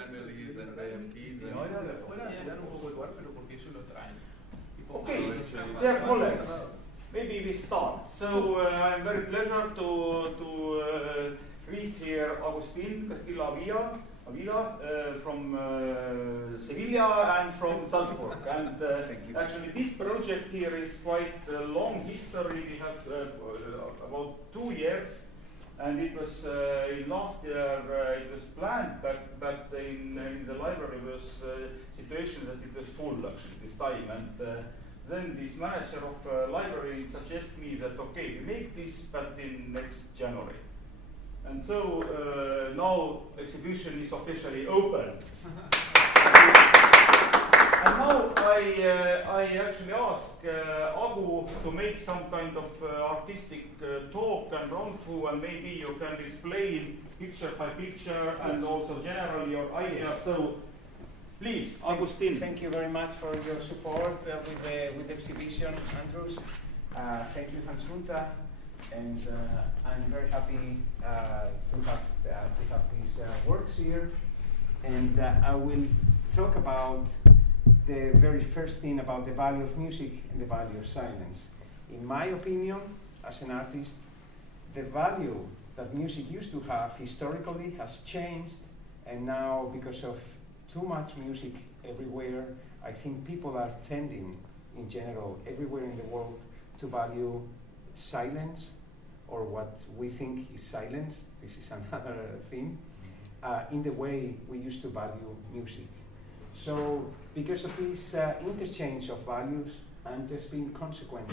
families and they have kids. Okay, dear colleagues, maybe we start. So I'm very pleased to greet here Agustín Castilla-Ávila from Sevilla and from Salzburg. And actually this project here is quite a long history. We have about 2 years. And it was last year. It was planned, but in the library was situation that it was full actually this time. And then this manager of library suggested me that okay, we make this, but in next January. And so now exhibition is officially open. And now I actually ask Agu to make some kind of artistic talk and run through, and maybe you can explain picture by picture and also generally your idea. So please, Agustín. Thank you very much for your support with the exhibition, Andrews. Thank you, Hans Junta. And I'm very happy to have these works here. And I will talk about the very first thing about the value of music and the value of silence. In my opinion, as an artist, the value that music used to have historically has changed, and now because of too much music everywhere, I think people are tending, in general, everywhere in the world, to value silence, or what we think is silence. This is another thing, in the way we used to value music. So, because of this interchange of values, I'm just being consequent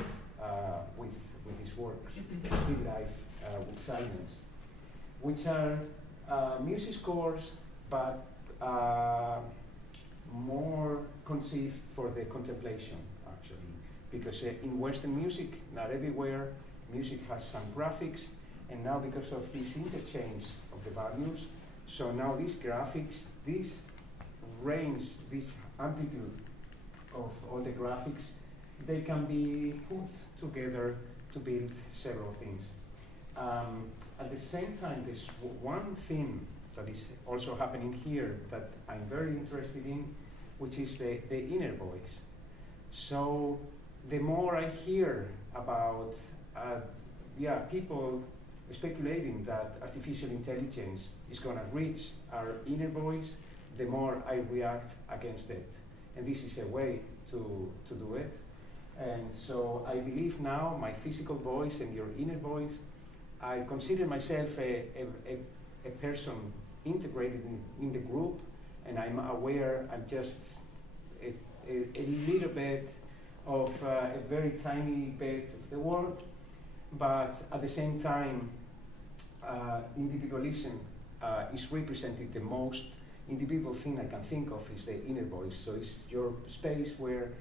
with these works, Still Life with Silence, which are music scores, but more conceived for the contemplation, actually. Because in Western music, not everywhere, music has some graphics, and now because of this interchange of the values, so now these graphics, this range, this amplitude of all the graphics, they can be put together to build several things. At the same time, there's one thing that is also happening here that I'm very interested in, which is the inner voice. So the more I hear about people speculating that artificial intelligence is going to reach our inner voice, the more I react against it. And this is a way to do it. And so I believe now my physical voice and your inner voice, I consider myself a person integrated in the group, and I'm aware I'm just a little bit of a very tiny bit of the world, but at the same time, individualism is represented the most. Individual thing I can think of is the inner voice. So it's your space where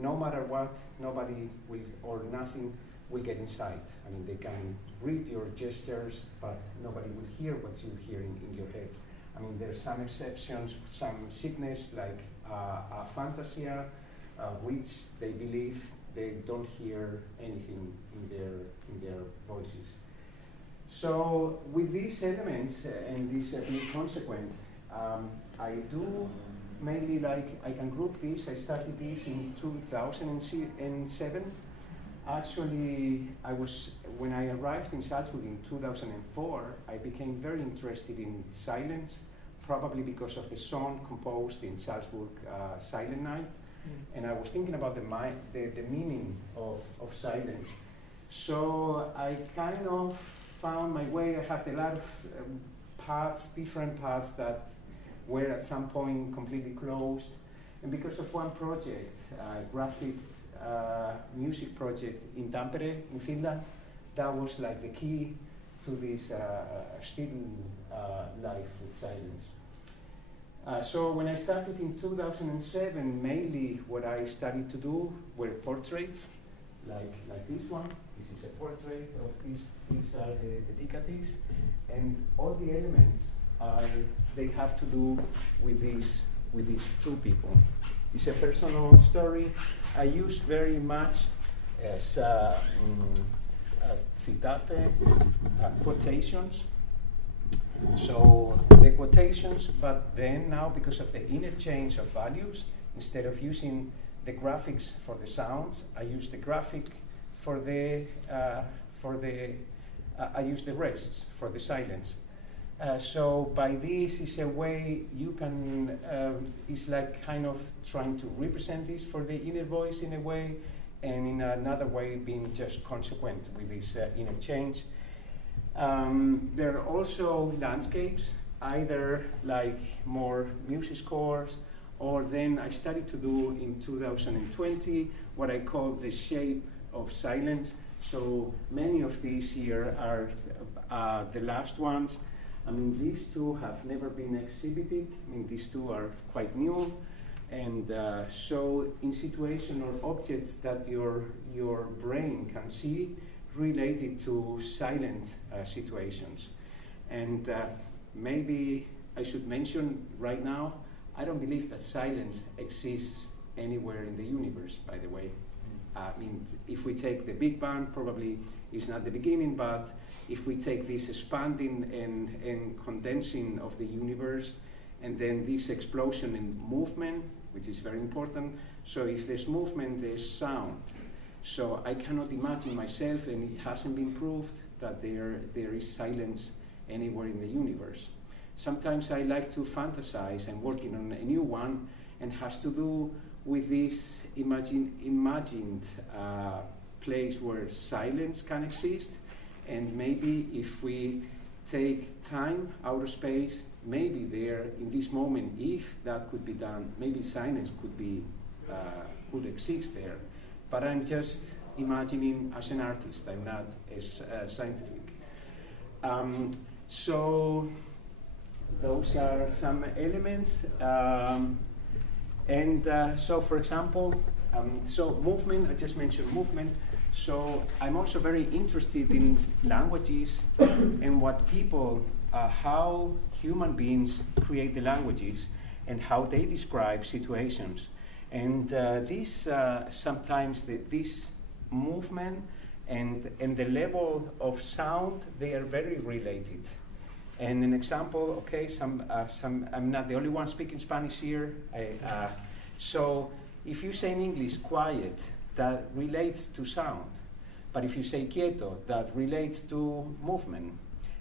no matter what, nobody will, or nothing will get inside. I mean, they can read your gestures, but nobody will hear what you hear in your head. I mean, there's some exceptions, some sickness like aphantasia, which they believe they don't hear anything in their voices. So with these elements and this being consequent, I do mainly I can group this. I started this in 2007. Actually, when I arrived in Salzburg in 2004, I became very interested in silence, probably because of the song composed in Salzburg, Silent Night. And I was thinking about the meaning of silence. So I kind of found my way. I had a lot of paths, different paths that were at some point completely closed. And because of one project, graphic music project in Tampere, in Finland, that was like the key to this still life with silence. So when I started in 2007, mainly what I started to do were portraits, like this one. This is a portrait of these are the dedicatees, and all the elements they have to do with these two people. It's a personal story. I used very much as citate, quotations. So the quotations, but then now because of the interchange of values, instead of using the graphics for the sounds, I use the graphic for the I use the rests for the silence. So by this is a way you can, it's like kind of trying to represent this for the inner voice in a way, and in another way being just consequent with this interchange. There are also landscapes, either like more music scores, or then I started to do in 2020 what I call the shape of silence. So many of these here are the last ones. I mean, these two have never been exhibited. I mean, these two are quite new. And so in situation or objects that your brain can see related to silent situations. And maybe I should mention right now, I don't believe that silence exists anywhere in the universe, by the way. I mean, if we take the Big Bang, probably it's not the beginning, but if we take this expanding and condensing of the universe, and then this explosion in movement, which is very important. So if there's movement, there's sound. So I cannot imagine myself, and it hasn't been proved, that there is silence anywhere in the universe. Sometimes I like to fantasize. I'm working on a new one, and has to do with this imagined place where silence can exist. And maybe if we take time, outer space, maybe there, in this moment, if that could be done, maybe silence could exist there. But I'm just imagining as an artist. I'm not as scientific. So those are some elements. So for example, so movement, I just mentioned movement. So I'm also very interested in languages and what people, how human beings create the languages and how they describe situations. And this sometimes this movement and the level of sound, they are very related. And an example, okay, I'm not the only one speaking Spanish here. So if you say in English quiet, that relates to sound. But if you say quieto, that relates to movement.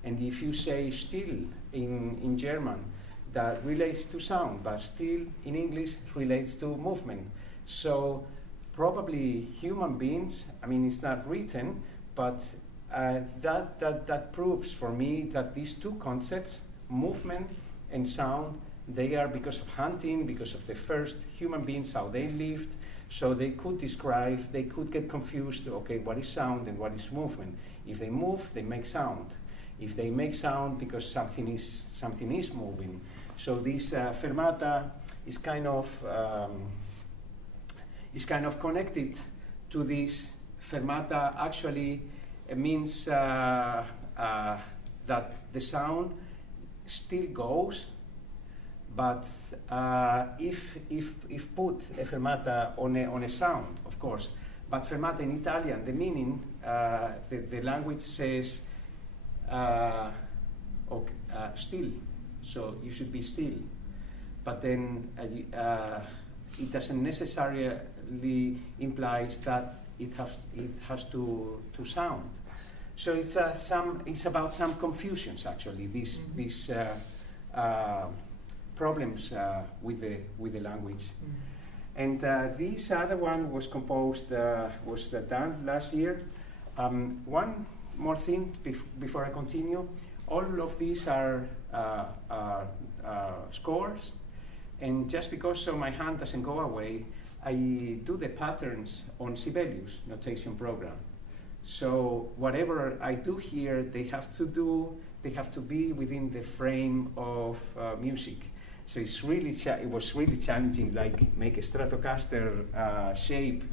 And if you say still in German, that relates to sound, but still in English relates to movement. So probably human beings, I mean, it's not written, but that proves for me that these two concepts, movement and sound, they are because of hunting, because of the first human beings, how they lived. So they could describe, they could get confused, okay, what is sound and what is movement? If they move, they make sound. If they make sound because something is moving. So this fermata is kind of connected to this. Fermata actually means that the sound still goes, but if put a fermata on a sound, of course, but fermata in Italian, the meaning, the language says still, so you should be still. But then it doesn't necessarily implies that it has to sound. So it's about some confusions actually. These problems with the language. And this other one was composed, was done last year. One more thing before I continue. All of these are scores, and just because so my hand doesn't go away, I do the patterns on Sibelius notation program. So whatever I do here, they have to be within the frame of music. So it's really it was really challenging, like make a Stratocaster shape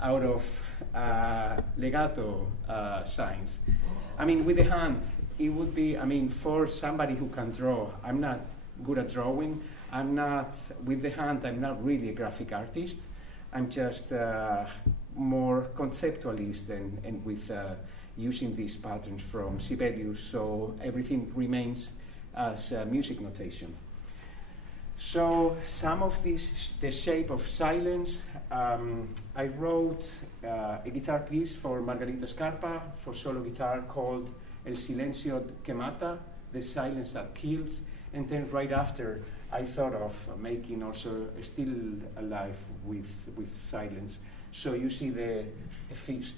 out of legato signs. I mean, with the hand, it would be, I mean, for somebody who can draw, I'm not good at drawing. With the hand, I'm not really a graphic artist. I'm just more conceptualist and with using these patterns from Sibelius, so everything remains as music notation. So some of these, the shape of silence, I wrote a guitar piece for Margarita Scarpa for solo guitar called El Silencio que Mata, The Silence That Kills, and then right after I thought of making also Still Alive with silence. So you see the fixed.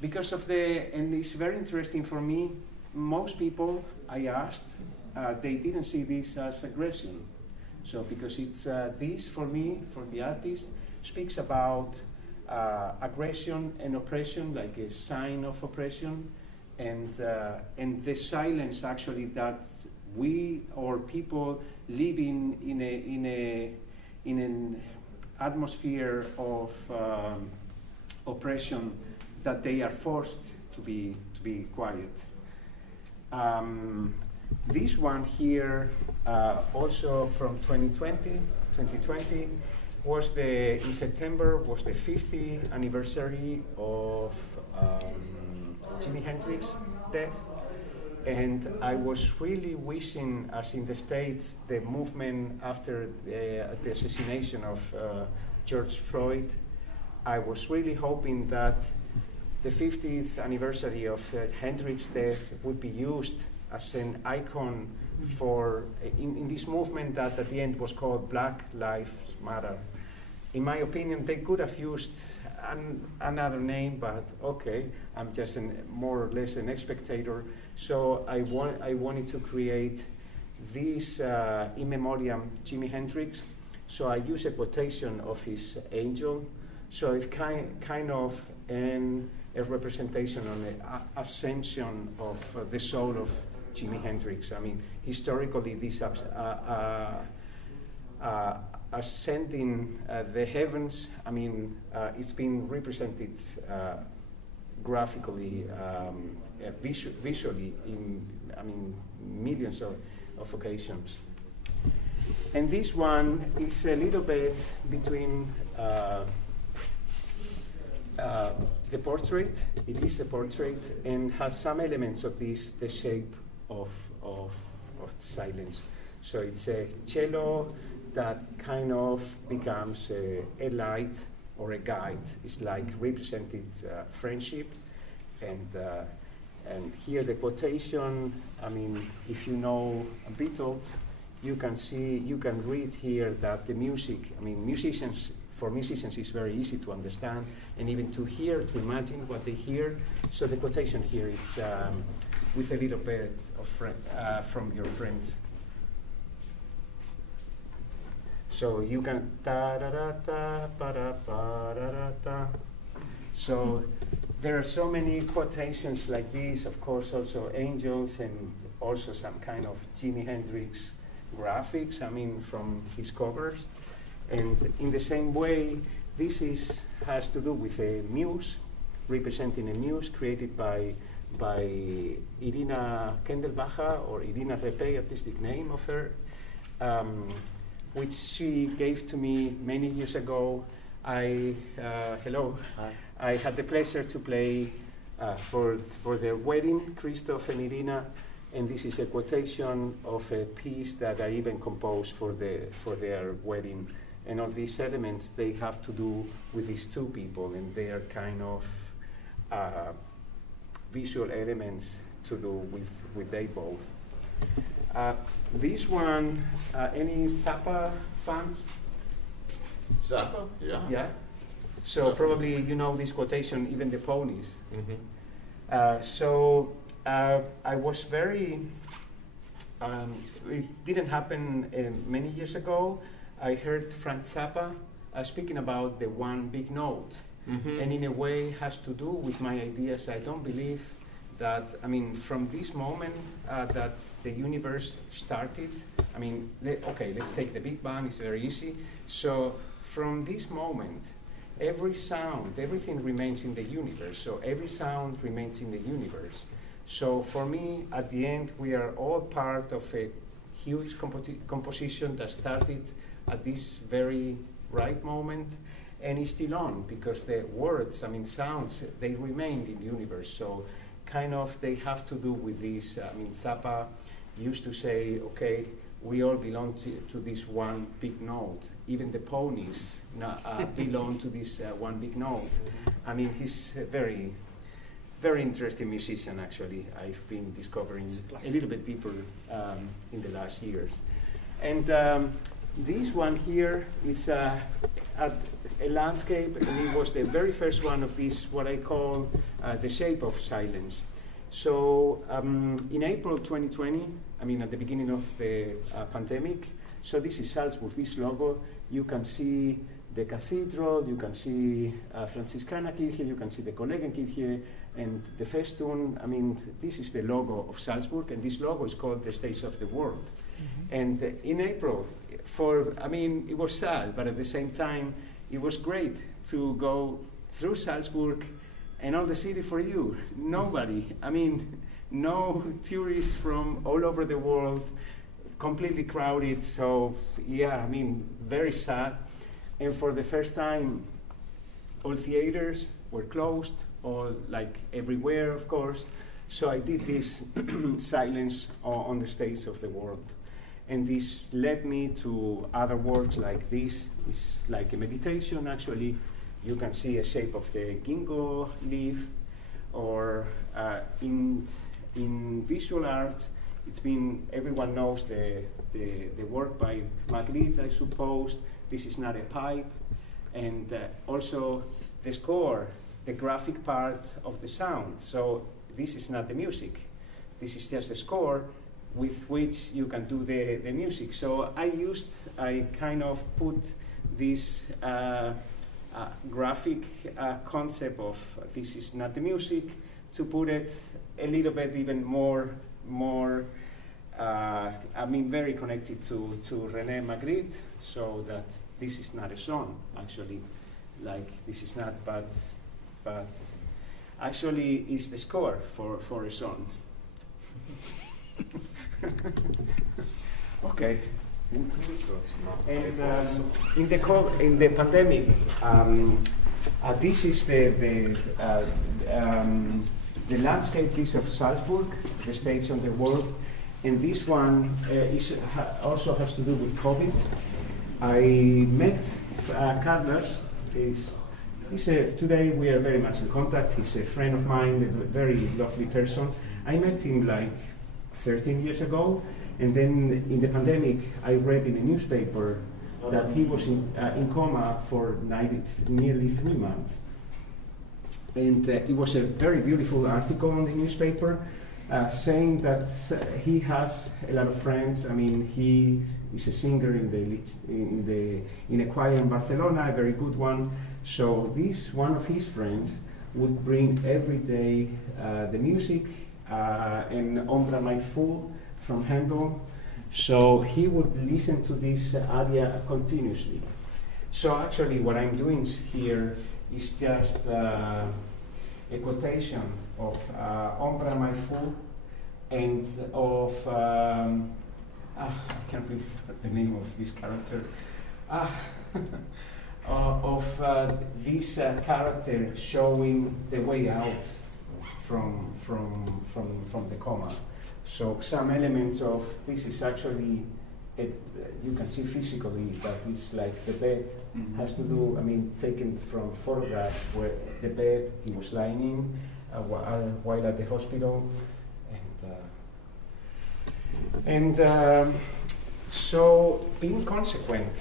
Because of and it's very interesting for me, most people I asked, they didn't see this as aggression. So because it's this, for me, for the artist, speaks about aggression and oppression, like a sign of oppression, and the silence actually that we or people living in an atmosphere of oppression, that they are forced to be quiet. This one here, also from 2020, was in September was the 50th anniversary of Jimi Hendrix's death, and I was really wishing, as in the States, the movement after the assassination of George Floyd, I was really hoping that the 50th anniversary of Hendrix's death would be used as an icon for in this movement that at the end was called Black Lives Matter. In my opinion, they could have used another name, but okay, I'm just more or less an spectator. So I wanted to create this in memoriam Jimi Hendrix. So I use a quotation of his angel. So it's kind of a representation on the ascension of the soul of Jimi Hendrix. I mean, historically, this ascending the heavens, I mean, it's been represented graphically, visually in, I mean, millions of occasions. And this one is a little bit between the portrait. It is a portrait and has some elements of this, the shape of silence. So it's a cello that kind of becomes a light or a guide. It's like represented friendship, and here the quotation. I mean, if you know Beatles, you can read here that the music. I mean, for musicians, it's very easy to understand and even to hear, to imagine what they hear. So the quotation here is with a little bit of from your friends. So you can da da da da ba da ba da da da. So there are so many quotations like these. Of course, also angels and also some kind of Jimi Hendrix graphics. I mean, from his covers. And in the same way, this has to do with a muse, representing a muse created by Irina Kendelbacher, or Irina Repé, artistic name of her, which she gave to me many years ago. Hello. Hi. I had the pleasure to play for their wedding, Christoph and Irina, and this is a quotation of a piece that I even composed for their wedding. And all these elements, they have to do with these two people, and they are kind of visual elements to do with they both. This one, any Zappa fans? Zappa? Yeah. Yeah? So probably you know this quotation, even the ponies. Mm-hmm. So I was very, it didn't happen many years ago. I heard Frank Zappa speaking about the one big note, mm-hmm. and in a way has to do with my ideas. I don't believe that, I mean, from this moment that the universe started, I mean, let's take the Big Bang, it's very easy. So from this moment, every sound, everything remains in the universe. So every sound remains in the universe. So for me, at the end, we are all part of a huge composition that started at this very right moment, and is still on, because the words, I mean, sounds, they remain in the universe. So kind of they have to do with this. I mean, Zappa used to say, okay, we all belong to this one big note. Even the ponies belong to this one big note. I mean, he's a very, very interesting musician, actually. I've been discovering a little bit deeper in the last years. And this one here is a landscape, and it was the very first one of these, what I call the shape of silence. So in April 2020, I mean, at the beginning of the pandemic, so this is Salzburg, this logo, you can see the cathedral, you can see Franziskanerkirche, you can see the Kollegenkirche, and the festoon. I mean, this is the logo of Salzburg, and this logo is called the Stage of the World. Mm-hmm. And in April, I mean, it was sad, but at the same time, it was great to go through Salzburg and all the city for you. Nobody, I mean, no tourists from all over the world, completely crowded. So yeah, I mean, very sad. And for the first time, all theaters were closed, all like everywhere, of course. So I did this silence on the stage of the world. And this led me to other works like this. It's like a meditation, actually. You can see a shape of the ginkgo leaf, or in visual arts, it's been, everyone knows the work by Magritte, I suppose. This is not a pipe. And also the score, the graphic part of the sound. So this is not the music. This is just a score with which you can do the music. So I kind of put this graphic concept of this is not the music, to put it a little bit even more I mean, very connected to René Magritte, so that this is not a song, actually, like this is not, but actually is the score for a song. Okay. And in the pandemic, this is the landscape piece of Salzburg, the stage on the world, and this one also has to do with COVID. I met Carlos. Today we are very much in contact. He's a friend of mine, a very lovely person. I met him like 13 years ago. And then in the pandemic, I read in a newspaper that he was in coma for nearly 3 months. And it was a very beautiful article in the newspaper saying that he has a lot of friends. I mean, he is a singer in a choir in Barcelona, a very good one. So one of his friends would bring every day the music and Ombra Mai Fu from Handel, so he would listen to this aria continuously. So actually what I'm doing here is just a quotation of Ombra Mai Fu and of, I can't remember the name of this character, of this character showing the way out from the coma. So some elements of this is actually, you can see physically that it's like the bed has to do, I mean, taken from photographs where the bed he was lying in while at the hospital. So being consequent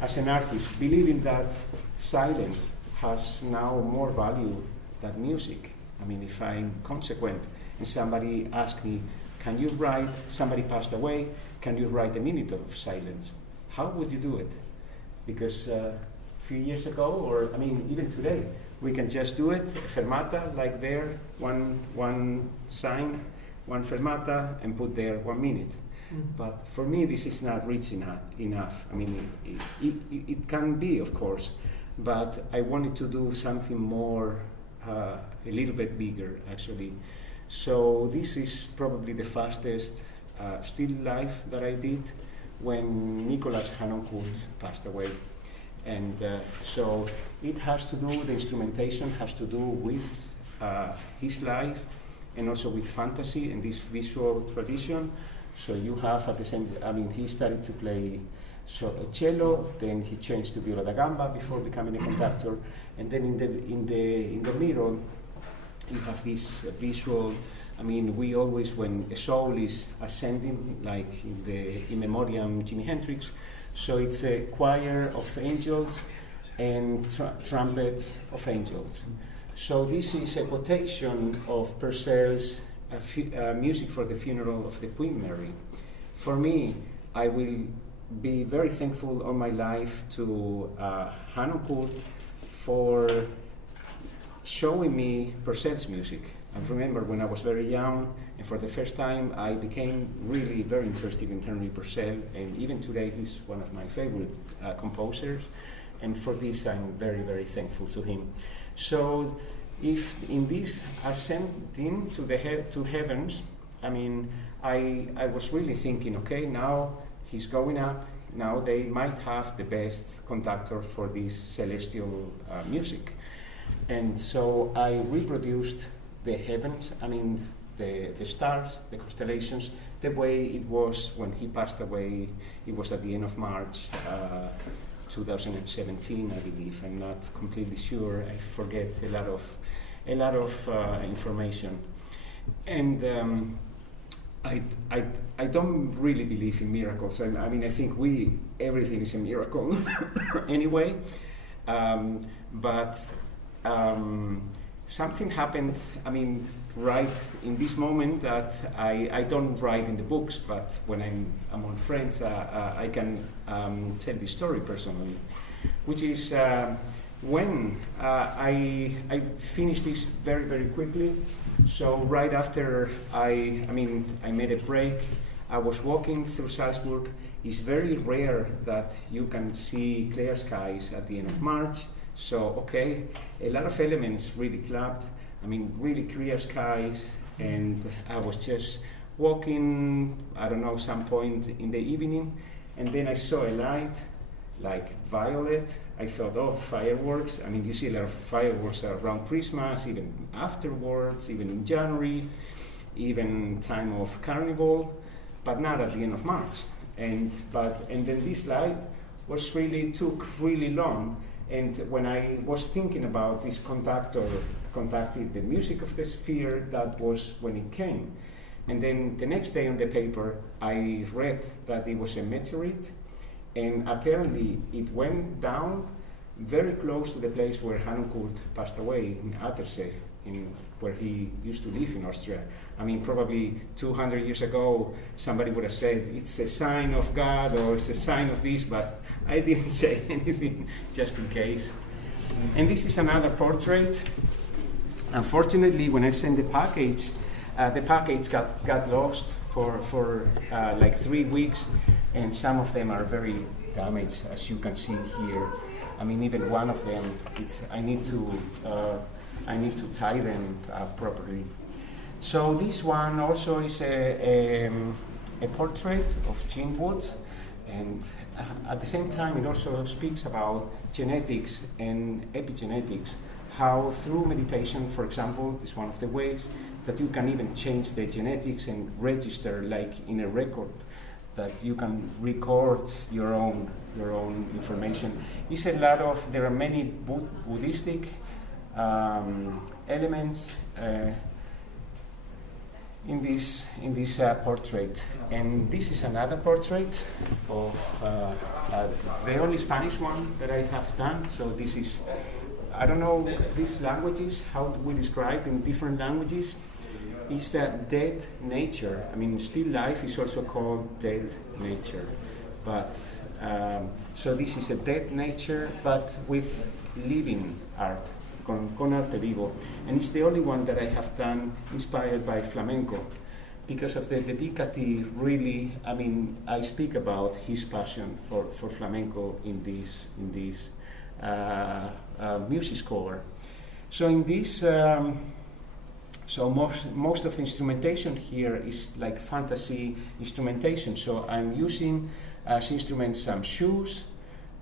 as an artist, believing that silence has now more value than music. I mean, if I'm consequent, and somebody asked me, can you write, somebody passed away, can you write a minute of silence? How would you do it? Because a few years ago, or I mean, even today, we can just do it, fermata, like there, one sign, one fermata, and put there 1 minute. But for me, this is not rich enough. I mean, it can be, of course, but I wanted to do something more, a little bit bigger, actually. So this is probably the fastest still life that I did when Nicolas Hanoncourt passed away. And so it has to do, the instrumentation has to do with his life and also with fantasy and this visual tradition. So you have at the same, I mean, he started to play cello, then he changed to viola da gamba before becoming a conductor, and then in the middle, you have this visual. I mean, we always, when a soul is ascending, like in the In Memoriam Jimi Hendrix, so it's a choir of angels and trumpet of angels. So this is a quotation of Purcell's Music for the Funeral of the Queen Mary. For me, I will be very thankful all my life to Hannu Kurt for showing me Purcell's music. I remember when I was very young, and for the first time, I became really very interested in Henry Purcell, and even today he's one of my favorite composers, and for this I'm very, very thankful to him. So if in this ascending to heavens, I mean, I was really thinking, okay, now he's going up, now they might have the best conductor for this celestial music. And so I reproduced the heavens, I mean, the stars, the constellations, the way it was when he passed away. It was at the end of March 2017, I believe. I'm not completely sure. I forget a lot of information. And I don't really believe in miracles. I mean, I think everything is a miracle anyway. But something happened, I mean, right in this moment that I don't write in the books, but when I'm among friends, I can tell the story personally, which is when I finished this very, very quickly. So right after I made a break, I was walking through Salzburg. It's very rare that you can see clear skies at the end of March. So, okay, a lot of elements really clapped. I mean, really clear skies, and I was just walking, I don't know, some point in the evening, and then I saw a light, like violet. I thought, oh, fireworks. I mean, you see a lot of fireworks around Christmas, even afterwards, even in January, even time of Carnival, but not at the end of March. And then this light took really long. And when I was thinking about this conductor conducted the music of the sphere, that was when it came. And then the next day on the paper, I read that it was a meteorite, and apparently it went down very close to the place where Hannu Kurt passed away, in Attersee, where he used to live in Austria. I mean, probably 200 years ago, somebody would have said, it's a sign of God, or it's a sign of this, but I didn't say anything, just in case. And this is another portrait. Unfortunately, when I sent the package got lost for like 3 weeks, and some of them are very damaged, as you can see here. I mean, even one of them, I need to tie them properly. So this one also is a portrait of Jean Wood, and at the same time it also speaks about genetics and epigenetics, how through meditation, for example, is one of the ways that you can even change the genetics and register, like in a record, that you can record your own information. There are many Buddhistic elements in this portrait, and this is another portrait of the only Spanish one that I have done. So this is, I don't know these languages, how do we describe in different languages? It's dead nature. I mean, still life is also called dead nature, but so this is a dead nature, but with living art. Con arte vivo, and it's the only one that I have done inspired by flamenco, because of the Dedicati. Really, I mean, I speak about his passion for flamenco in this music score. So in this, most of the instrumentation here is like fantasy instrumentation. So I'm using as instruments some shoes.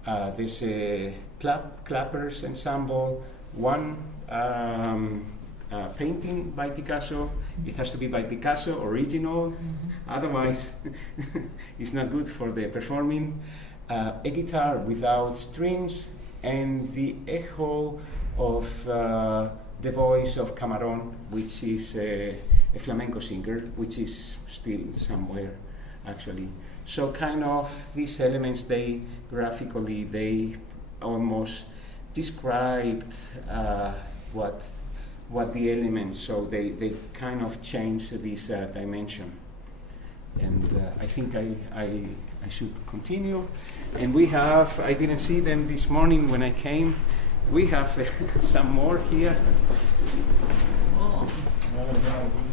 There's a clappers ensemble. One painting by Picasso. It has to be by Picasso, original. Otherwise, it's not good for the performing. A guitar without strings, and the echo of the voice of Camarón, which is a flamenco singer, which is still somewhere, actually. So kind of these elements, they graphically, they almost described what the elements, so they kind of change this dimension. And I think I should continue. And we have, I didn't see them this morning when I came, we have some more here.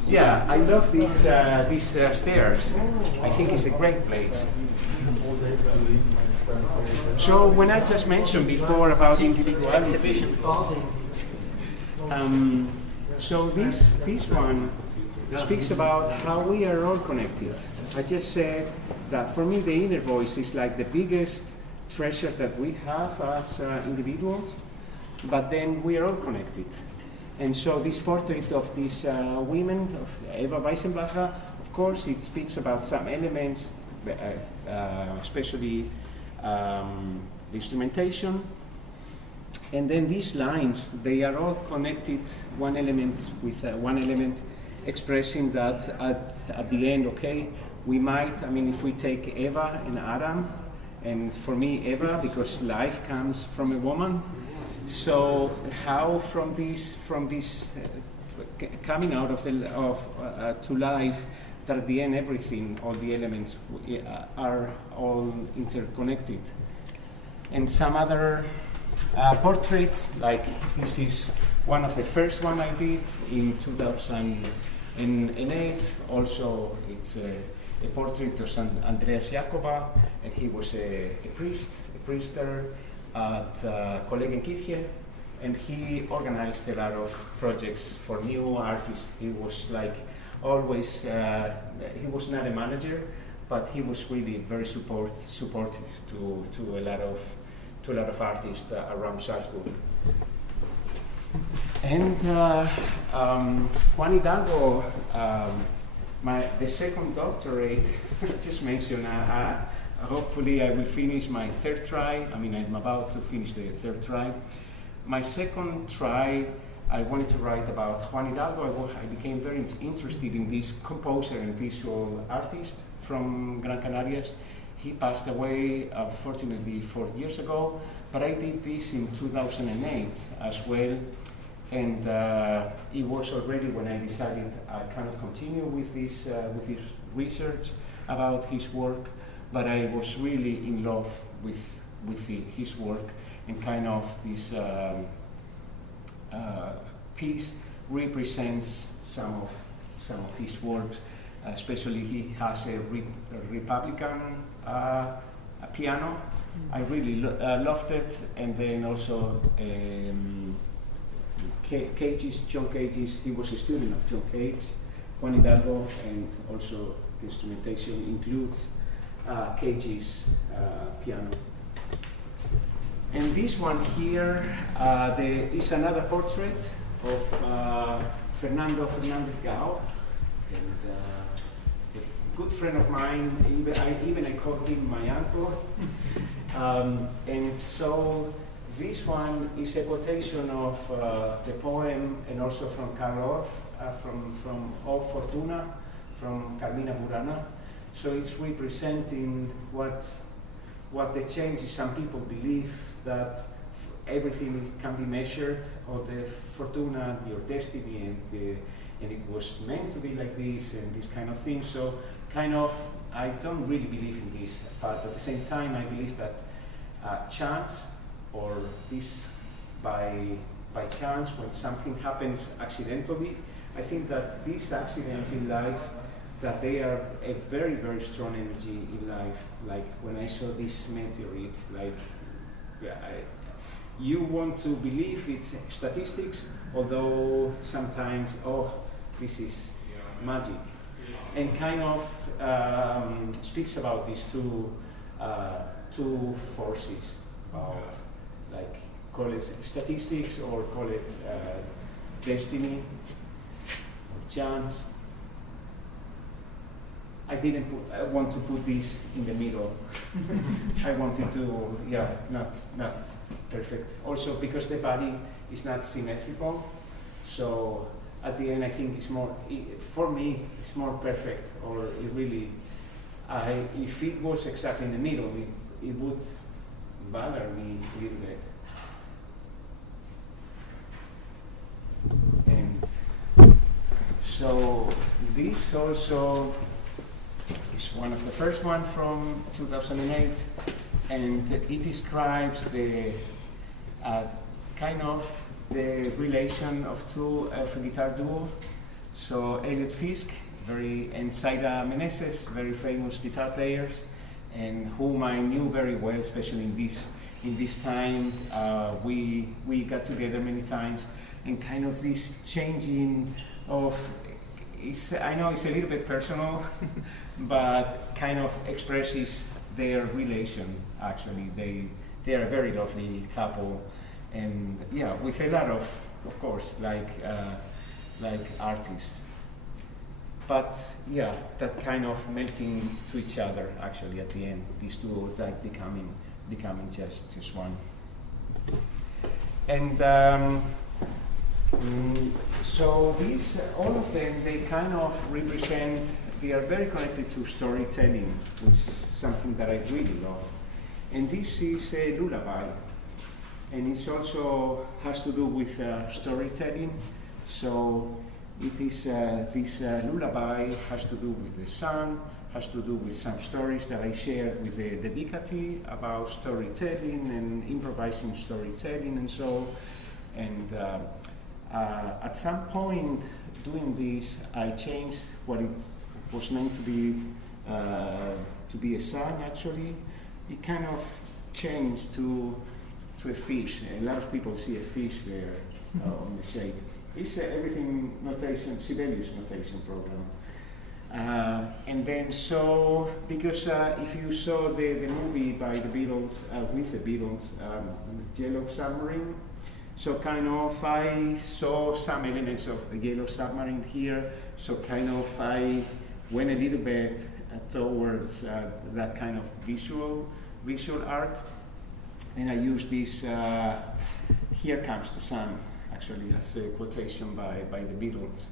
Yeah, I love these stairs. I think it's a great place. So when I just mentioned before about individuality, so this one speaks about how we are all connected. I just said that for me the inner voice is like the biggest treasure that we have as individuals, but then we are all connected. And so this portrait of these women, of Eva Weissenbacher, of course it speaks about some elements, especially the instrumentation. And then these lines, they are all connected, one element with one element, expressing that at the end, okay, we might, I mean, if we take Eva and Adam, and for me Eva, because life comes from a woman, so how from this coming out of to life, that at the end everything, all the elements are all interconnected. And some other portraits, like this is one of the first one I did in 2008. Also, it's a portrait of St. Andreas Jacoba, and he was a priester at Kollegenkirche, and he organized a lot of projects for new artists. He was like always, he was not a manager, but he was really very supportive to a lot of artists around Salzburg. And Juan Hidalgo, the second doctorate, just mentioned, hopefully I will finish my third try. I mean, I'm about to finish the third try. My second try, I wanted to write about Juan Hidalgo. I became very interested in this composer and visual artist from Gran Canarias. He passed away, unfortunately, 4 years ago, but I did this in 2008 as well. And it was already when I decided I cannot continue with this research about his work, but I was really in love with his work, and kind of this piece represents some of his works. Especially he has a Republican piano. I really loved it, and then also Cage's, John Cage's, he was a student of John Cage, Juan Hidalgo, and also the instrumentation includes Cage's piano. And this one here is another portrait of Fernando Fernandez Gao, and a good friend of mine, even I called him my uncle. And so this one is a quotation of the poem, and also from Karl Orff, from O Fortuna, from Carmina Burana. So it's representing what the changes. Some people believe that everything can be measured, or the fortuna, your destiny, and it was meant to be like this, and this kind of thing. So kind of, I don't really believe in this, but at the same time, I believe that chance, or this by chance, when something happens accidentally, I think that these accidents in life, that they are a very, very strong energy in life. Like when I saw this meteorite, like, you want to believe it's statistics, although sometimes, oh, this is magic. And kind of speaks about these two forces, about, like, call it statistics or call it destiny, or chance. I didn't want to put this in the middle. I wanted to, not perfect. Also because the body is not symmetrical, so at the end I think it's more, for me, it's more perfect, or it really, if it was exactly in the middle, it would bother me a little bit. And so this also is one of the first one from 2008, and it describes the kind of the relation of a guitar duo. So Elliot Fisk, and Zaida Meneses, very famous guitar players, and whom I knew very well, especially in this time. We got together many times, and kind of this changing of, I know it's a little bit personal, but kind of expresses their relation. Actually, they are a very lovely couple, and with a lot of course, like artists. But that kind of melting to each other. Actually, at the end, these two like becoming just one. And so these, all of them, they kind of represent. They are very connected to storytelling, which is something that I really love. And this is a lullaby, and it also has to do with storytelling. So it is this lullaby has to do with the sun, has to do with some stories that I shared with the dedicatee about storytelling and improvising storytelling and so. And at some point doing this, I changed what it was meant to be a sun. Actually, it kind of changed to a fish. A lot of people see a fish there on the shape. It's everything notation, Sibelius notation program. And then so, because if you saw the movie by the Beatles, with the Beatles, Yellow Submarine, so kind of I saw some elements of the Yellow Submarine here, so kind of I went a little bit towards that kind of visual art, and I used this, Here Comes the Sun, actually, as a quotation by the Beatles.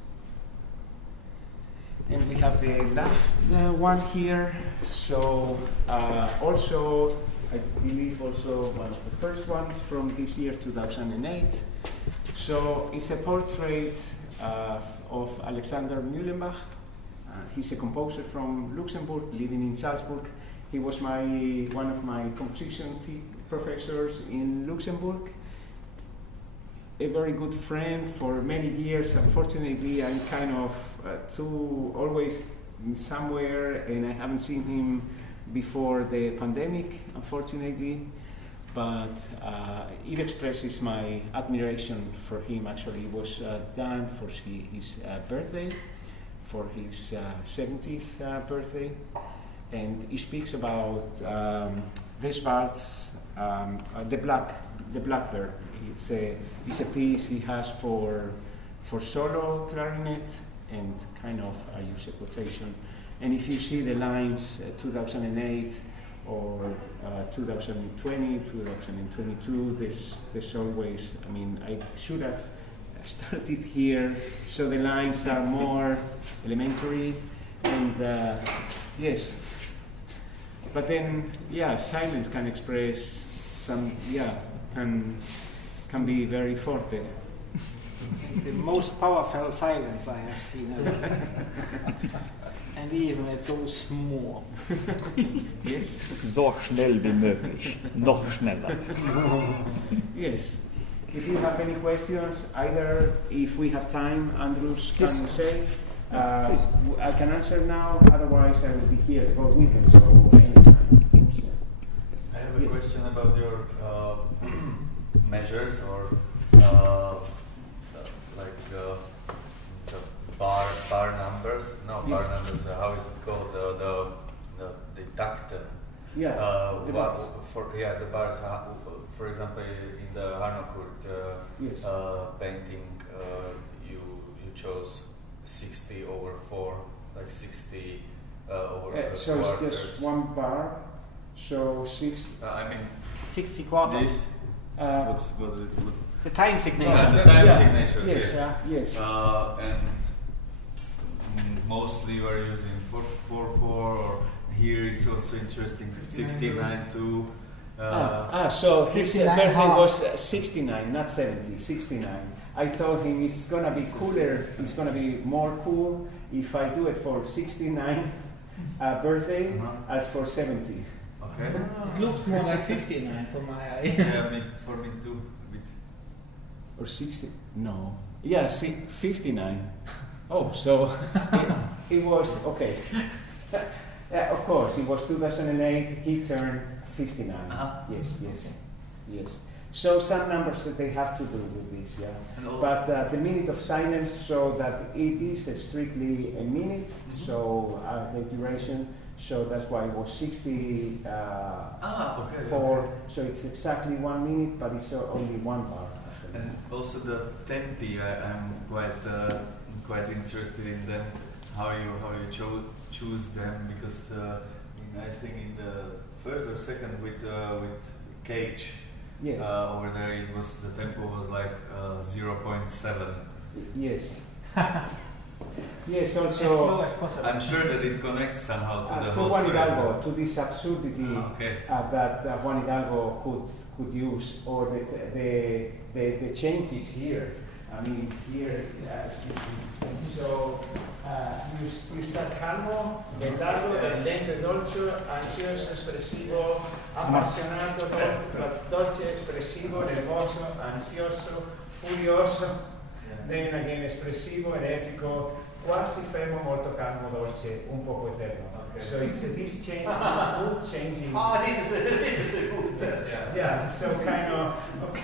And we have the last one here. So also, I believe also one of the first ones from this year, 2008. So it's a portrait of Alexander Mühlenbach. He's a composer from Luxembourg, living in Salzburg. He was one of my composition professors in Luxembourg. A very good friend for many years. Unfortunately, I'm kind of always somewhere, and I haven't seen him before the pandemic, unfortunately. But it expresses my admiration for him. Actually, it was done for his birthday, for his 70th birthday, and he speaks about Vesbart's the Blackbird. It's a piece he has for solo clarinet, and kind of I use a quotation. And if you see the lines 2008 or 2020, 2022, there's always, I mean, I should have started here, so the lines are more elementary, and yes. But then, silence can express some, can be very forte. The most powerful silence I have seen ever. And even it goes more. Yes? Så schnell wie möglich. Noch schneller. Yes. If you have any questions, either if we have time, Andrews can say. I can answer now, otherwise I will be here for weekends, so anytime. I have a question about your measures, or the bar numbers. No, bar numbers. How is it called? The takt. Yeah. The bars. The bars. For example, in the Harnoncourt painting, chose 60 over 4, like 60 over so it's quarters. just one bar, so 60. I mean, 60 quarters. this. What's it? The time signature. The time Yeah. signatures. Yes, Yes. yes. And mostly we're using 4/4, or here it's also interesting 59/2. So his 59 birthday half. was 69, not 70, 69. I told him it's gonna be cooler, it's gonna be more cool if I do it for 69 birthday as for 70. Okay. It looks more like 59 for my eye. Yeah, for me too. A bit. Or 60? No. Yeah, 59. Oh, so it was, okay. Of course, it was 2008, he turned 59. Yes, yes, yes. So some numbers that they have to do with this, yeah. But the minute of silence, so that it is strictly a minute, so the duration, so that's why it was 60 okay. so it's exactly 1 minute, but it's only one bar. Actually. And also the tempi, I'm quite interested in them. How you choose them, because I think in the first or second with Cage. Yes. Over there, it was the tempo was like 0.7. Yes. Yes. Also, As slow as possible. I'm sure that it connects somehow to the whole Juan story. Hidalgo, to this absurdity Okay. that Juan Hidalgo could use, or the changes here. I mean, here. So you start calmo, largo, lento, dolce, ansioso, espressivo, appassionato, dolce, espressivo, nervoso, ansioso, furioso, then again espressivo, energico, quasi fermo, molto calmo, dolce, un poco eterno. Okay. So it's this change, mood changing. Oh, this is a good. Yeah. So kind of. Okay.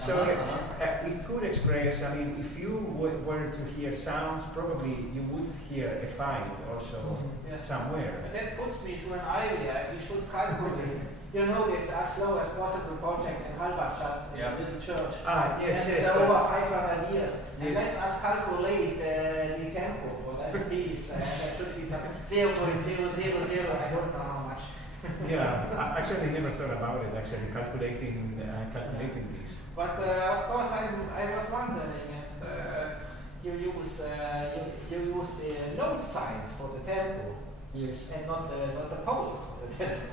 So it could express, I mean, if you were to hear sounds, probably you would hear a fight also somewhere. And that puts me to an idea. We should calculate, this as slow as possible project in Halberstadt, in the little church. Yes. It's over 500 years. And Yes. let us calculate the tempo for that piece. That should be some 0.000, I don't know how much. Yeah, I actually never thought about it, actually, calculating this. But of course, I was wondering, and you use the note signs for the tempo, Yes. and not the poses for the tempo.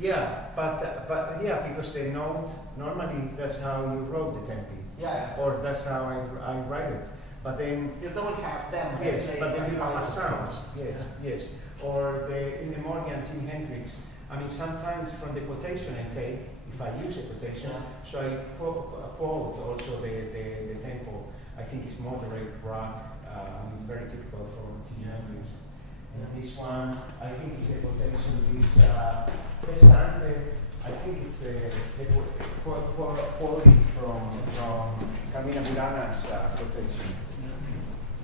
Yeah, but yeah, because the note, normally that's how you wrote the tempi. Yeah. Or that's how I write it. But then You don't have them. yes, placed but then like you have poses. sounds. Yes, yes. Or in the Morgan, Jimi Hendrix. I mean, sometimes from the quotation I take, if I use a quotation, so I quote also the tempo. I think it's moderate rock. Very typical for Jimi Hendrix. And this one, I think is a quotation. This Pesante, I think it's a quoting from Carmina Burana's quotation.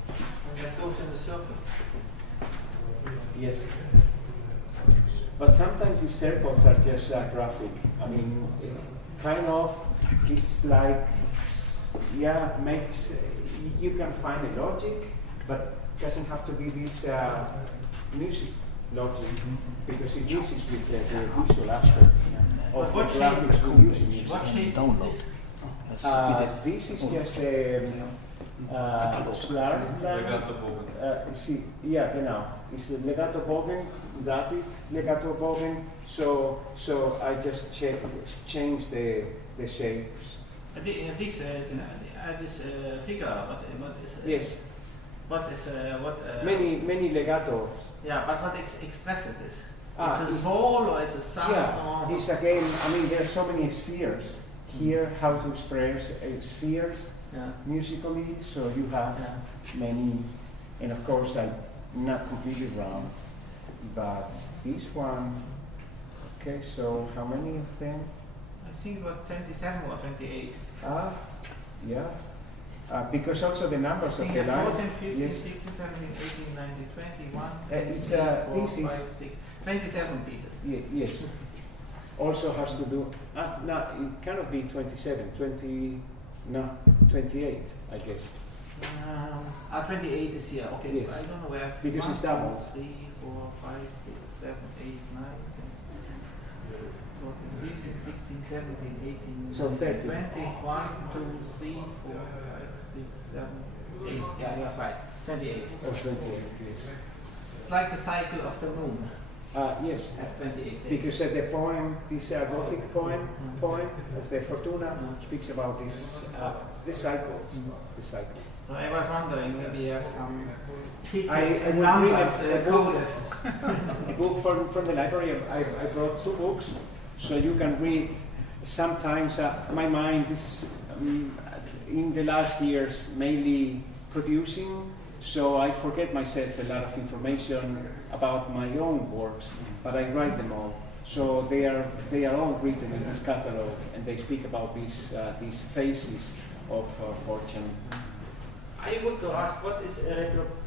And that goes in the circle. Yes. But sometimes these circles are just graphic. I mean, kind of, it's like, makes, you can find a logic, but doesn't have to be this music logic, because it uses with the visual aspect of the graphics we use in music. What shape is this? This is just a Legato bogen. Genau. It's a legato bogen, dated legato bogen. So I just change the shapes. This figure, what is Yes. What is Many legatos. Yeah, but what expresses this? It's a it's- ball or it's a sound? Yeah. Or It's again. I mean, there are so many spheres here. How to express spheres musically? So you have many, and of course, not completely round, but this one. Okay, so how many of them? I think it was 27 or 28. Yeah. Because also the numbers I of think the lines. 14, 15, Yes. 16, 17, 18, 19, 21, It's 3, 4, this is 5, 6, 27 pieces. Yes. Also has to do. No, it cannot be 27. 20. No, 28, I guess. 28 is here. Okay, Yes. I don't know where. Because it's double. 3, 4, 5, 6, 7, 8, 9, 10, 14, 15, 16, 17, 18, So 30. 20, 1, 2, 3, 4, 5, 6, 7, 8. Yeah, that's right. 28. Or 28, yes. It's like the cycle of the moon. Yes. That's 28 days. Because the poem, this Gothic poem of the Fortuna, speaks about this, the cycles. The cycles. So I was wondering, maybe you have some secrets I and would numbers read a coded. A book from the library. I brought 2 books, so you can read. Sometimes my mind is in the last years mainly producing, so I forget myself a lot of information about my own works, but I write them all. So they are all written in this catalog, and they speak about these phases of fortune. I would ask, what is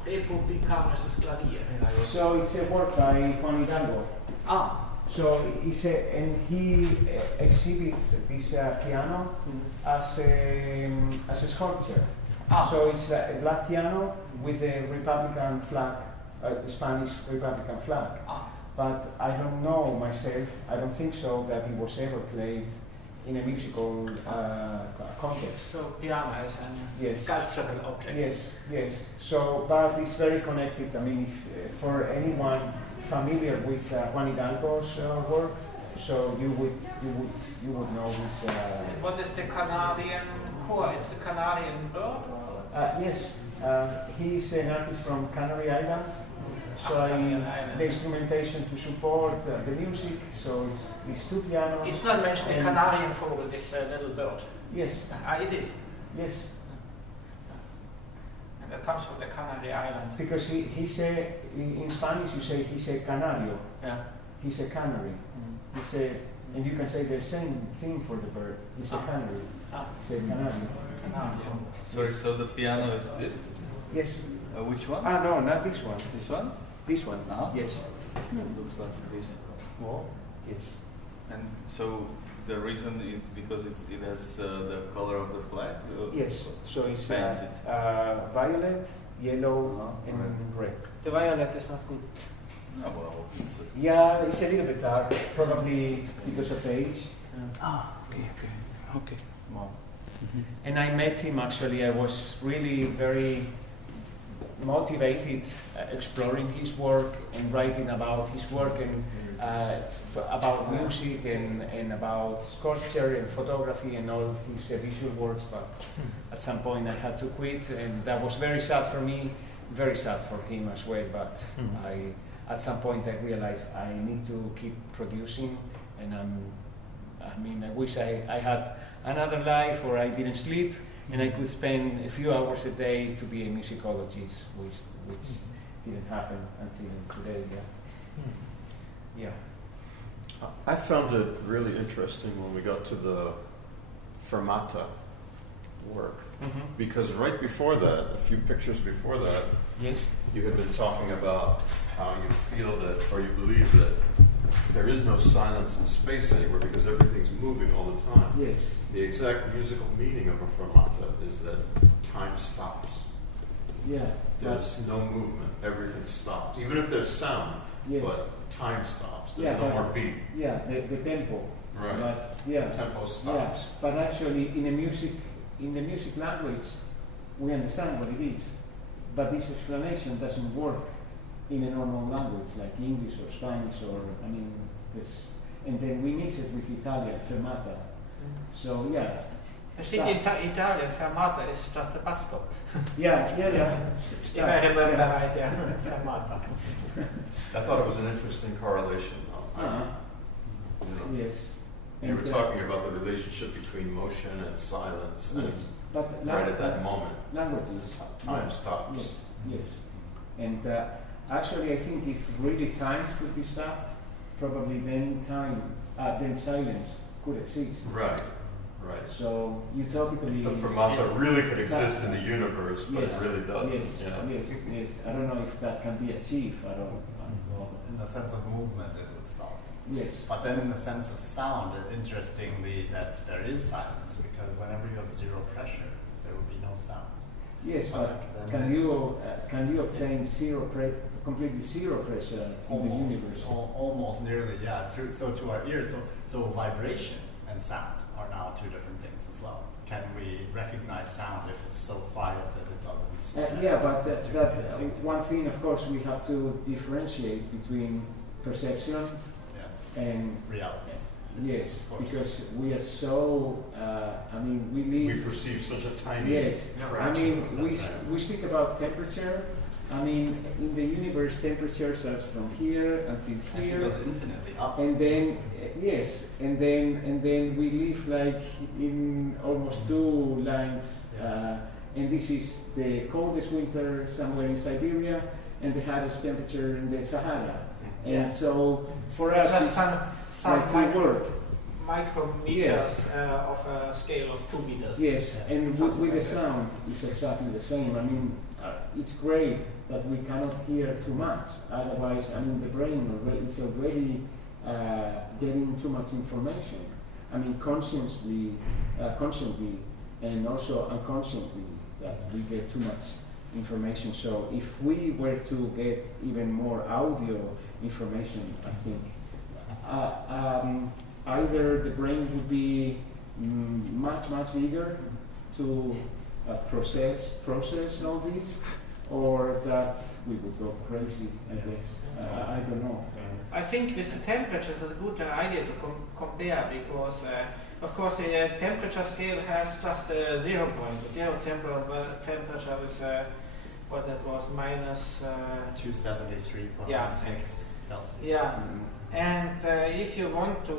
Repoo Clavier? So it's a work by Juan Hidalgo. So he exhibits this piano as a sculpture. So it's a black piano with a Republican flag, the Spanish Republican flag. But I don't know myself, I don't think so that it was ever played in a musical context. So piano is a sculptural object. Yes. So, but it's very connected. I mean, if, for anyone familiar with Juan Hidalgo's work, so you would know this. What is the Canarian core? It's the Canarian bird? Yes, he's an artist from Canary Islands. So the instrumentation to support the music. So it's 2 pianos. It's not mentioned the Canarian vogel, this little bird. Yes. It is. Yes. And that comes from the Canary Islands. Because he's in Spanish you say he's a canario. Yeah. He's a canary. He's a, and you can say the same thing for the bird. He's a canary. He's a canario. Sorry, so the piano is this? Yes. Which one? No, not this one. This one? This one. Yes. Looks like this. Wall. Yes. And so the reason because it has the color of the flag? Yes. So it's painted. Violet, yellow, and red. The violet is not good. Oh, well, It's a little bit dark, probably because of age. Okay. Wow. And I met him actually. I was really very motivated exploring his work and writing about his work and about music and about sculpture and photography and all his visual works, but at some point I had to quit, and that was very sad for me, very sad for him as well, but at some point I realized I need to keep producing, and I wish I had another life, or I didn't sleep, and I could spend a few hours a day to be a musicologist, which didn't happen until today. Yeah. I found it really interesting when we got to the fermata work, because right before that, a few pictures before that, yes, you had been talking about how you feel that, or you believe that there is no silence in space anywhere because everything's moving all the time. Yes. The exact musical meaning of a fermata is that time stops. Yeah. There's no movement. Everything stops. Even if there's sound, but time stops. There's no more beat. Yeah, the tempo. Right. But, the tempo stops. Yeah. But actually, in the music language, we understand what it is. But this explanation doesn't work in a normal language like English or Spanish and then we mix it with Italian, fermata. So yeah. I think in Italian, fermata is just a bus stop. Yeah. If I remember right, fermata. I thought it was an interesting correlation. Yes. You were talking about the relationship between motion and silence, and but right at that moment, languages, time stops. Yes. And actually, I think if really time could be stopped, probably then silence could exist. Right. So utopically, if the fermata really could exist in the universe, but it really doesn't. Yes. I don't know if that can be achieved. I don't know. In the sense of movement, it would stop. Yes. But then in the sense of sound, interestingly, that there is silence, because whenever you have zero pressure, there will be no sound. Yes, but can you obtain completely zero pressure in the universe? Almost, nearly, yeah. So to our ears, so vibration and sound are now two different things as well. Can we recognize sound if it's so quiet that it doesn't? Yeah, but that one thing, of course, we have to differentiate between perception and reality. Yes, because we are so. We perceive such a tiny. Yes, fraction. we speak about temperature. I mean, in the universe, temperature starts from here until here. It goes infinitely up. And then and then we live like in almost two lines. And this is the coldest winter somewhere in Siberia, and the hottest temperature in the Sahara. And so for us, just it's some like two words. Micrometers of a scale of 2 meters. Yes, and with the sound, it's exactly the same. I mean, it's great that we cannot hear too much. Otherwise, I mean, the brain is already getting too much information. I mean, consciously, and also unconsciously, that we get too much information. So if we were to get even more audio information, I think either the brain would be much bigger to process all this, or that we would go crazy, I guess. I don't know. I think with the temperature it's a good idea to compare, because of course the temperature scale has just a 0 point. Zero temperature with what that was, minus 273.6 Celsius. Yeah, and if you want to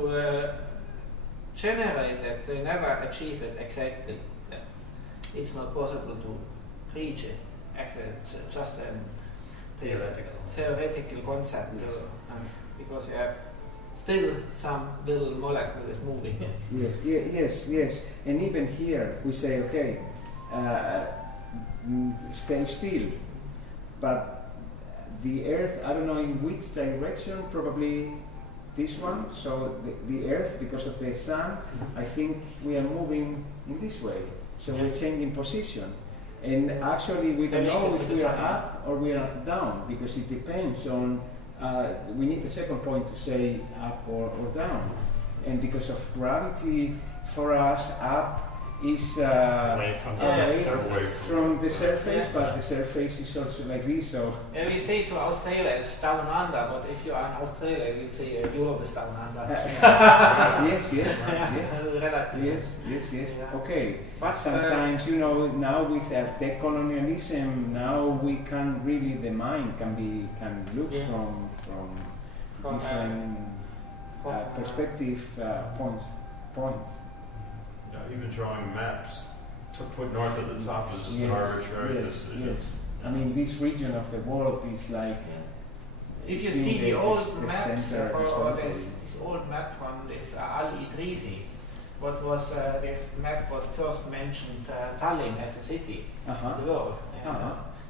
generate it, they never achieve it exactly. It's not possible to reach it. Actually, it's just a theoretical concept, because you have still some little molecule is moving. Yes. And even here we say, okay, stay still, but the Earth, I don't know in which direction, probably this one. So the Earth, because of the sun, I think we are moving in this way. So we're changing position. And actually we don't know if we are up or we are down, because it depends on, we need a second point to say up or down. And because of gravity, for us, up is away from the surface, but the surface is also like this. So we say to Australia it's down under, but if you are in Australia, we say Europe is down under. Yes. Yeah. Okay, but sometimes now with decolonialism, now we can really, the mind can look from different perspective points. Even drawing maps to put north at the top is just an arbitrary decision. Yes. I mean, this region of the world is like. If you see the old maps, this old map from this Ali Idrisi, what was the map was first mentioned Tallinn as a city in the world.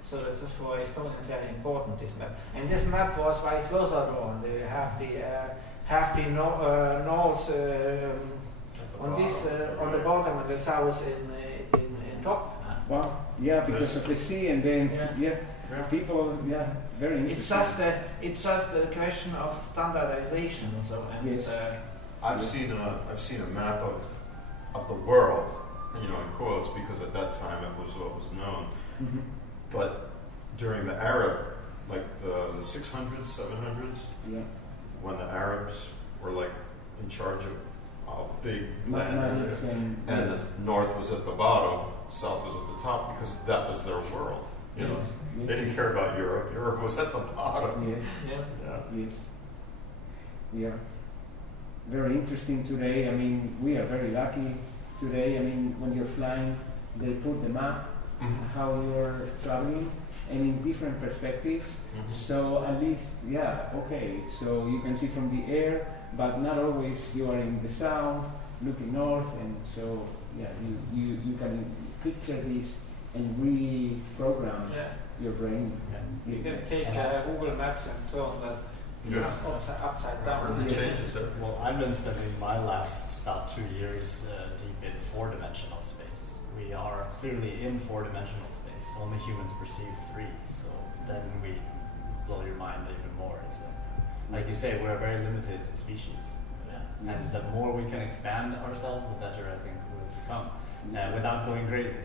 So this is for Estonians very important, this map. And this map was vice versa drawn. They have the north. On the bottom and the south in top. Wow, yeah, because of the sea, and then people, very interesting. It's just a question of standardization. So I've seen a map of the world, in quotes, because at that time it was what was known. Mm-hmm. But during the Arab, like the 600s, 700s, when the Arabs were like in charge of big land, and the north was at the bottom, south was at the top, because that was their world. They didn't care about Europe. Europe was at the bottom. Yeah. Very interesting today. I mean, we are very lucky today. I mean, when you're flying, they put the map, how you're traveling, and in different perspectives. So at least, so you can see from the air, but not always you are in the south, looking north, and so you can picture this and reprogram your brain. You can take Google Maps and turn that Yeah. Upside down. It changes it. Well, I've been spending my last about 2 years deep in four-dimensional space. We are clearly in four-dimensional space. Only humans perceive three, so then we blow your mind even more. So, like you say, we're a very limited species. Yeah. And the more we can expand ourselves, the better I think we'll become, without going crazy.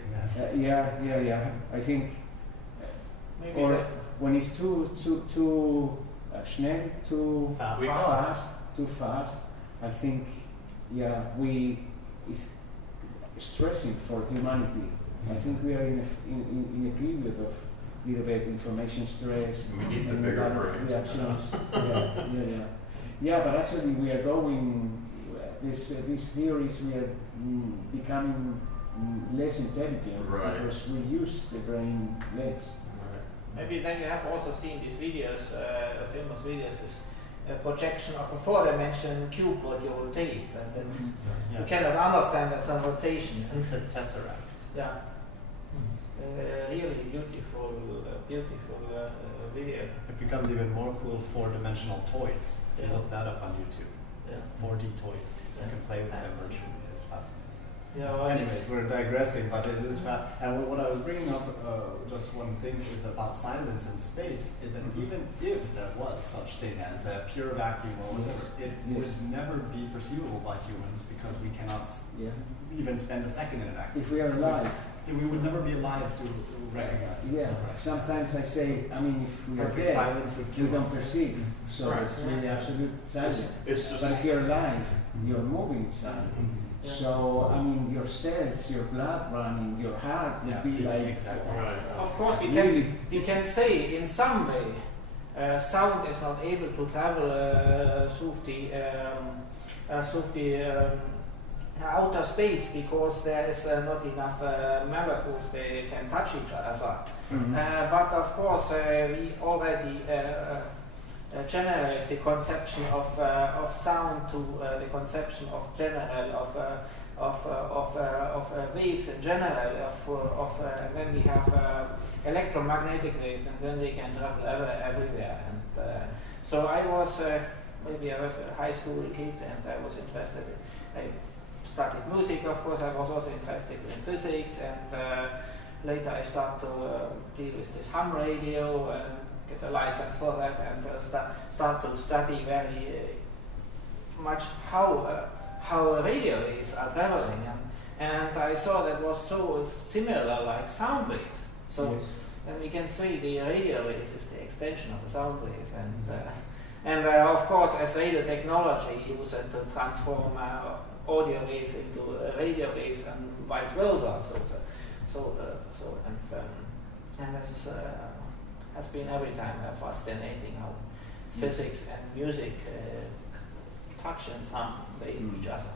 Yeah. I think, or when it's too schnell, too fast. I think, it's stressing for humanity. I think we are in a period of little bit information stress. We need the bigger brains. Reactions. Yeah, but actually we are going. These theories we are becoming less intelligent because we use the brain less. Maybe then you have also seen these videos, famous videos with a projection of a four-dimensional cube what you rotate, and then you cannot understand that some rotation. It's a tesseract. Yeah. Really beautiful video. It becomes even more cool. Four-dimensional toys. You look that up on YouTube. Yeah. 4D toys. You can play with them virtually. It's fascinating. Yeah, well, anyways, we're digressing, but it is fast. And what I was bringing up, just one thing, is about silence in space. Is that even if there was such thing as a pure vacuum or whatever, it would never be perceivable by humans because we cannot even spend a second in a vacuum. If we are alive. We would never be alive to recognize it. Yeah, sometimes I say, if we are dead, silence we don't perceive. So it's really absolute silence. It's just, but if you're alive, you're moving silent. So, your cells, your blood running, your heart would be like... Exactly. Of course, we can say in some way, sound is not able to travel through the outer space because there is not enough molecules they can touch each other. But of course, we already generate the conception of sound to the conception of general of waves in general. And then we have electromagnetic waves, and then they can travel everywhere. And so I was maybe I was a high school kid, and I was interested. I studied music, of course. I was also interested in physics, and later I started to deal with this ham radio and get a license for that, and start to study very much how radio waves are traveling, and I saw that was so similar like sound waves. So then we can say the radio wave is the extension of the sound wave, and of course, as radio technology used to transform audio waves into radio waves and vice versa. And this has been every time fascinating how physics and music touch in some way each other.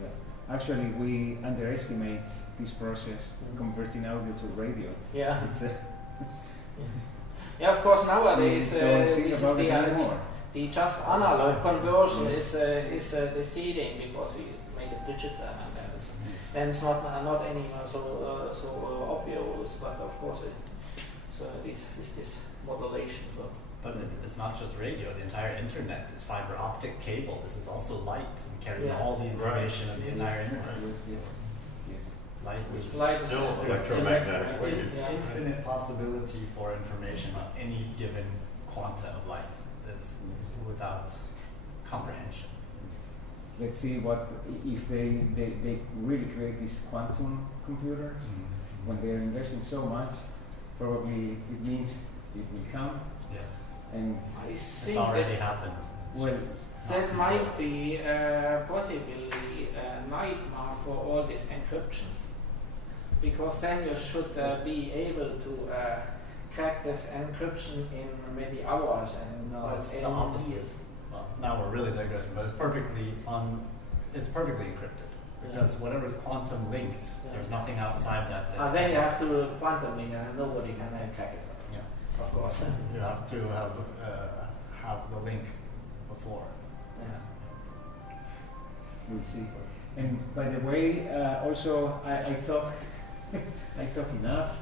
Yeah, actually, we underestimate this process converting audio to radio. Yeah. It's yeah, of course. Nowadays, this is the just analog conversion is deceiving because we make it digital, and it's not anymore so obvious. But of course, this modulation. So. But it's not just radio. The entire internet is fiber optic cable. This is also light and carries all the information of the entire internet. Light is still electromagnetic waves. Infinite possibility for information on any given quanta of light. That's without comprehension. Let's see what if they really create these quantum computers. When they're investing so much, probably it means it will come. Yes. And I think it's already happened. Well, that might be possibly a nightmare for all these encryptions, because then you should be able to crack this encryption in maybe hours and no, it's the opposite. Years. Well, now we're really digressing, but it's perfectly encrypted. Because whatever is quantum linked, there's nothing outside that. Then you have to quantum link, and nobody can crack it. Yeah, of course. You have to have the link before. Yeah. We'll see. And by the way, also I talk, I talk enough.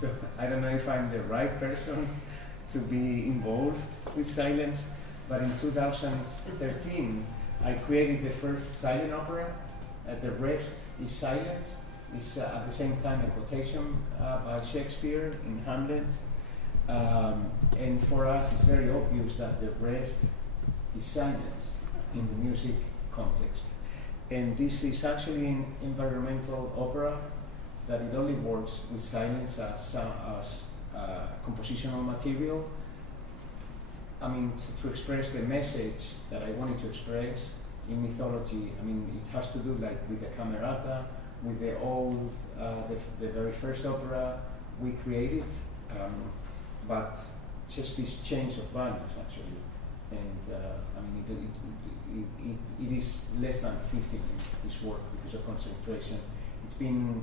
So I don't know if I'm the right person to be involved with silence, but in 2013 I created the first silent opera. The Rest is Silence. It's at the same time a quotation by Shakespeare in Hamlet. And for us it's very obvious that the rest is silence in the music context. And this is actually an environmental opera that it only works with silence as compositional material. I mean, to express the message that I wanted to express in mythology. I mean, it has to do like with the camerata, with the old, the very first opera we created, but just this change of values actually. And I mean, it is less than 50 minutes, this work, because of concentration. It's been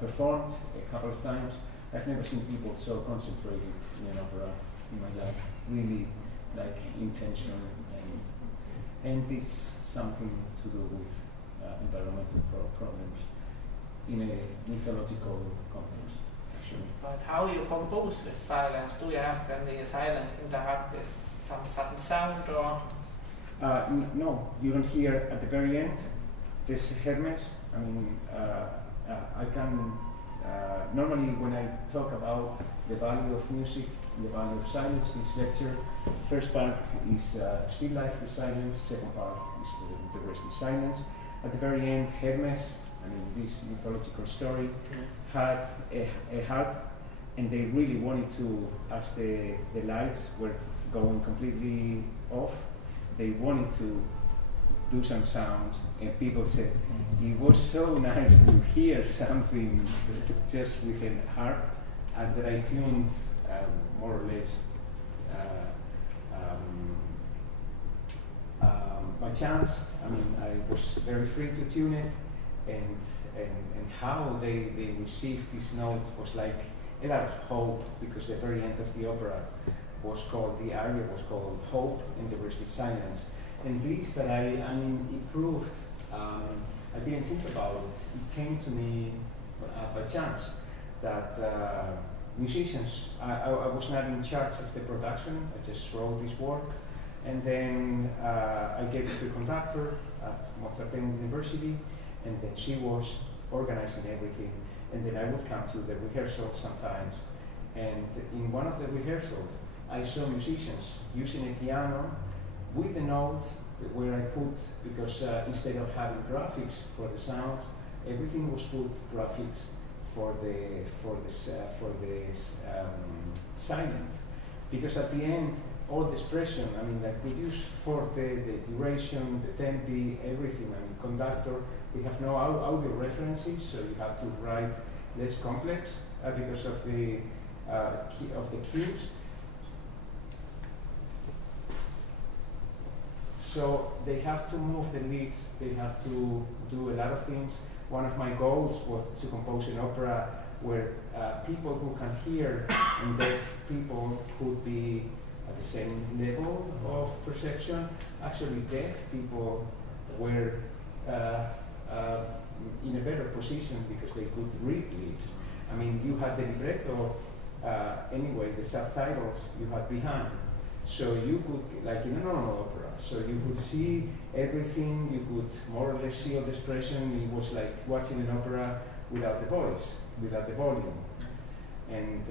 performed a couple of times. I've never seen people so concentrated in an opera in my life, really like intentional, and it's something to do with environmental problems in a mythological context, actually. But how you compose with silence? Do you have then the silence interact with some sudden sound, or? No, you don't hear at the very end. This Hermes. I mean, I can normally when I talk about the value of music, the value of silence, this lecture, first part is still life with silence. Second part is the rest is silence. At the very end, Hermes, I mean, this mythological story, had a harp, and they really wanted to, as the lights were going completely off, they wanted to do some sound, and people said it was so nice to hear something just with a harp, and that I tuned more or less by chance. I mean, I was very free to tune it, and how they received this note was like a lot of hope, because the very end of the opera was called, the aria was called Hope, and the rest is Silence. And this that I mean, it proved, I didn't think about it. It came to me by chance that musicians, I was not in charge of the production, I just wrote this work, and then I gave it to a conductor at Mozart University, and then she was organizing everything, and then I would come to the rehearsal sometimes, and in one of the rehearsals I saw musicians using a piano with a note where I put, because instead of having graphics for the sound, everything was put graphics for the silent, because at the end all the expression, I mean, like we use forte, the duration, the tempi, everything. I mean, conductor, we have no audio references, so you have to write less complex because of the cues. So they have to move the leads, they have to do a lot of things. One of my goals was to compose an opera where people who can hear and deaf people could be at the same level of perception. Actually, deaf people were in a better position because they could read lips. I mean, you had the libretto, anyway, the subtitles you had behind. So you could, like in a normal opera, so you could see everything, you could more or less see all the expression. It was like watching an opera without the voice, without the volume. And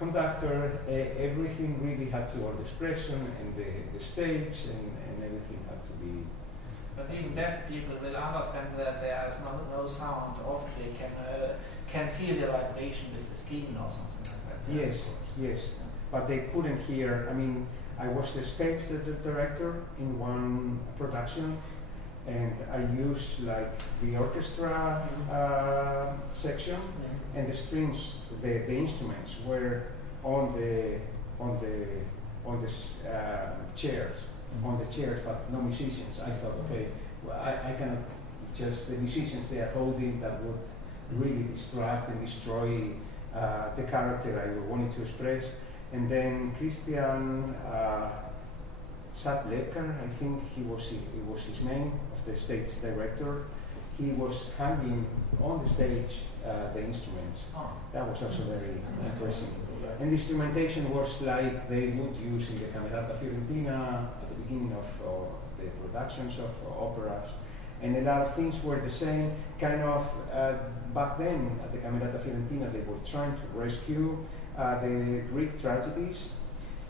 conductor, everything really had to, all the expression and the stage and everything had to be. But even deaf people will understand that there is no sound. Often they can feel the vibration with the skin or something like that. Yes, yes. But they couldn't hear. I mean, I was the stage director in one production, and I used like the orchestra section, and the strings, the instruments were on the chairs, but no musicians. I thought, okay, well, I cannot just the musicians they are holding that would really distract and destroy the character I wanted to express. And then Christian Sadlecker, I think he was his name, of the stage director. he was hanging on the stage the instruments. That was also very impressive. And the instrumentation was like they would use in the Camerata Fiorentina at the beginning of the productions of operas. And a lot of things were the same. Kind of back then at the Camerata Fiorentina, they were trying to rescue the Greek tragedies.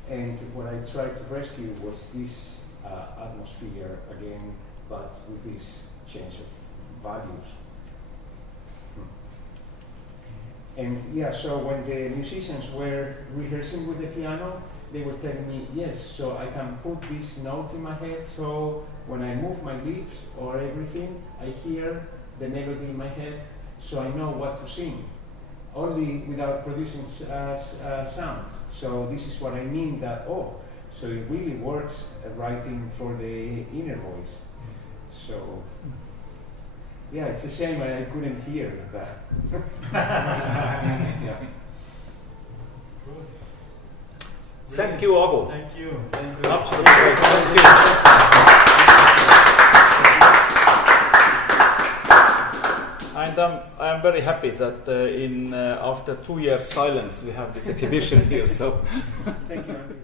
And what I tried to rescue was this atmosphere again, but with this change of values. And yeah, so when the musicians were rehearsing with the piano, they were telling me, yes, so I can put these notes in my head, so when I move my lips or everything, I hear the melody in my head, so I know what to sing, only without producing sounds. So this is what I mean that, oh, so it really works writing for the inner voice. So, yeah, it's a shame I couldn't hear that. Yeah. Thank you, Agu. Thank you. Thank you. Absolutely. Thank you. And I'm very happy that after 2 years silence we have this exhibition here. So Thank you.